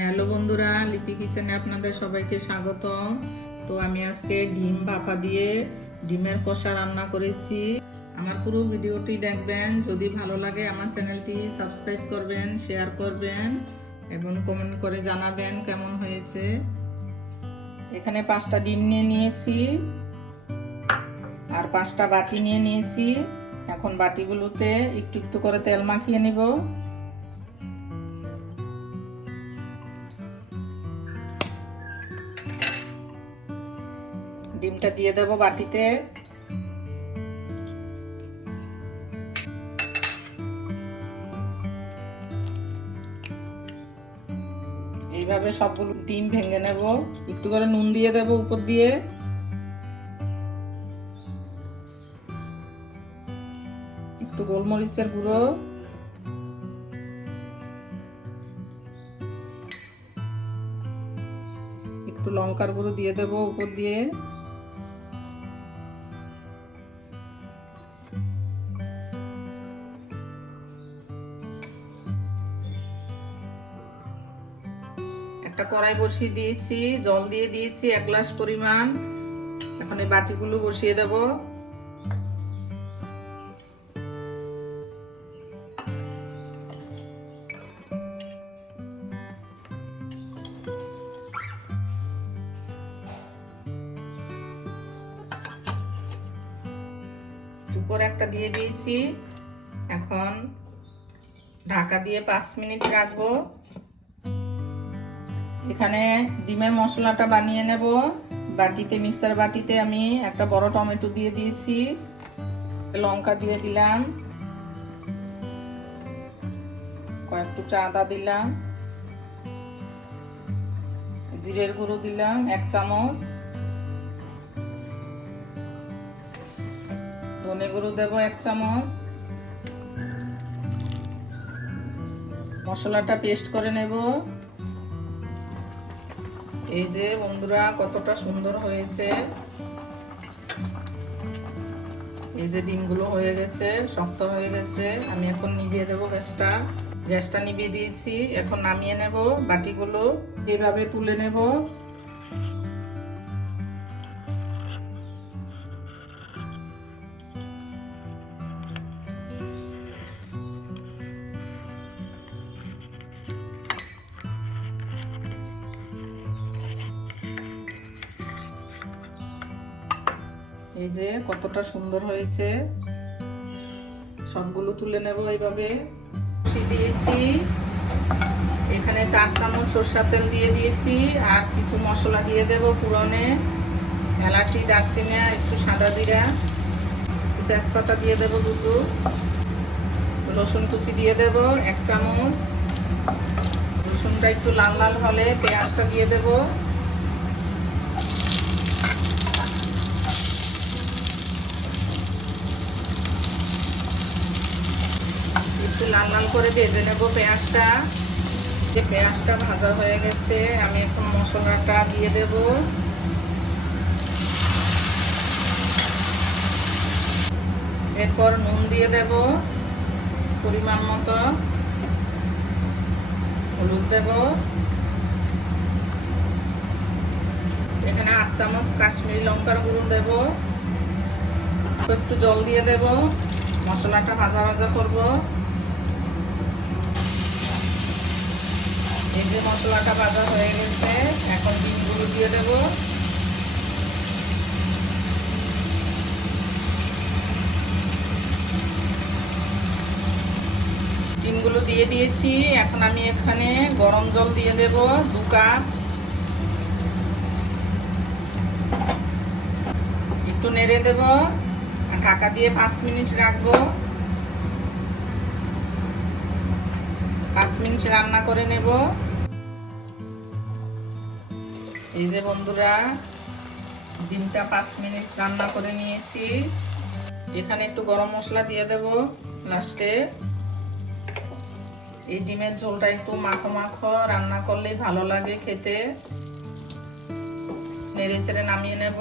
Hello বন্ধুরা, লিপি কিচেনে আপনাদের সবাইকে স্বাগত তো আমি আজকে ডিম ভাপা দিয়ে ডিমের কষা রান্না করেছি। আমার পুরো ভিডিওটি দেখবেন। যদি ভালো লাগে আমার চ্যানেলটি সাবস্ক্রাইব করবেন, শেয়ার করবেন এবং কমেন্ট করে জানাবেন কেমন হয়েছে। এখানে পাঁচটা ডিম নিয়ে নিয়েছি আর পাঁচটা বাটি নিয়ে নিয়েছি। এখন বাটিগুলোতে একটু একটু করে তেল মাখিয়ে নিব। ডিমটা দিয়ে দেবো বাটিতে। এইভাবে সবগুলো ডিম ভেঙে নেব। একটু করে নুন দিয়ে দেবো উপর দিয়ে। একটু গোলমরিচের গুঁড়ো। একটু লঙ্কার গুঁড়ো দিয়ে দেবো উপর দিয়ে। একটা কড়াই বসিয়ে দিয়েছি, জল দিয়ে দিয়েছি, এক গ্লাস পরিমাণ। এখন এই বাটিগুলো বসিয়ে দেব। উপর একটা দিয়ে দিয়েছি। এখন ঢাকা দিয়ে পাঁচ মিনিট রাখব। এখানে ডিমের মশলাটা বানিয়ে নেব। বাটিতে, মিক্সার বাটিতে আমি একটা বড় টমেটো দিয়ে দিয়েছি। লঙ্কা দিয়ে দিলাম। কয়েক টুকরা আদা দিলাম। জিরের গুঁড়ো দিলাম, এক চামচ। ধনে গুঁড়ো দেবো, এক চামচ। মশলাটা পেস্ট করে নেব। এই যে বন্ধুরা, কতটা সুন্দর হয়েছে। এই যে ডিমগুলো হয়ে গেছে, শক্ত হয়ে গেছে। আমি এখন নিভিয়ে দেবো গ্যাসটা। গ্যাসটা নিভিয়ে দিয়েছি। এখন নামিয়ে নেব বাটিগুলো। এভাবে তুলে নেব। এই যে কতটা সুন্দর হয়েছে। সবগুলো তুলে নেব এইভাবে। দিয়েছি। এখানে চার চামচ সরষার তেল দিয়ে দিয়েছি। আর কিছু মশলা দিয়ে দেব পুরনে এলাচি, দারচিনি একটু সাদা জিরা। তেজপাতা দিয়ে দেব দুটো। রসুন কুচি দিয়ে দেব এক চামচ। রসুনটা একটু লাল লাল হলে পেঁয়াজটা দিয়ে দেবো। একটু লাল লাল করে ভেজে নেব পেঁয়াজটা। যে পেঁয়াজটা ভাজা হয়ে গেছে, আমি এখন মশলাটা দিয়ে দেব। এরপর নুন দিয়ে দেব, পরিমাণ মতো। হলুদ দেব। এখানে আট চামচ কাশ্মীরি লঙ্কার গুঁড়ো দেব। একটু জল দিয়ে দেব। মশলাটা ভাজা ভাজা করব। যে মশলাটা ভাজা হয়ে গেছে। এখন ডিমগুলো দিয়ে দেব। ডিমগুলো দিয়ে দিয়েছি। এখন আমি এখানে গরম জল দিয়ে দেব, দু কাপ। একটু নেড়ে দেব। আর ঢাকা দিয়ে পাঁচ মিনিট রাখব। পাঁচ মিনিট রান্না করে নেব। এই যে বন্ধুরা, ডিমটা পাঁচ মিনিট রান্না করে নিয়েছি। এখানে একটু গরম মশলা দিয়ে দেব লাস্টে। এই ডিমের ঝোলটা একটু মাখো মাখো রান্না করলেই ভালো লাগে খেতে। নেড়ে চেড়ে নামিয়ে নেব।